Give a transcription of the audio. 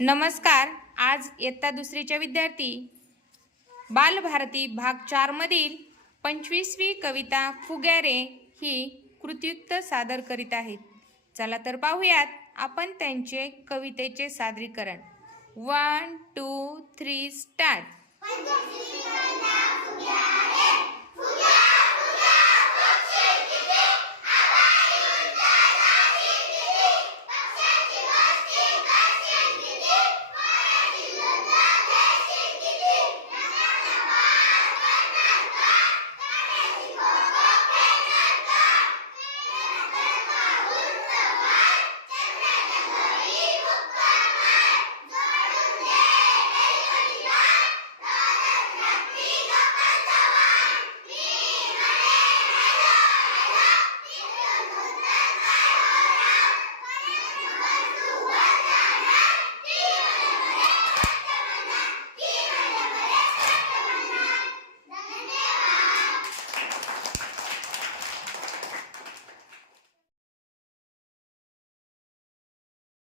नमस्कार आज इयत्ता दुसरीच्या विद्यार्थी बालभारती भाग चारमधील पंचवीसवी कविता फुग्यारे ही कृत्युक्त सादर करीत आहेत. चला तर पाहूयात आपण त्यांचे कवितेचे सादरीकरण. One two three start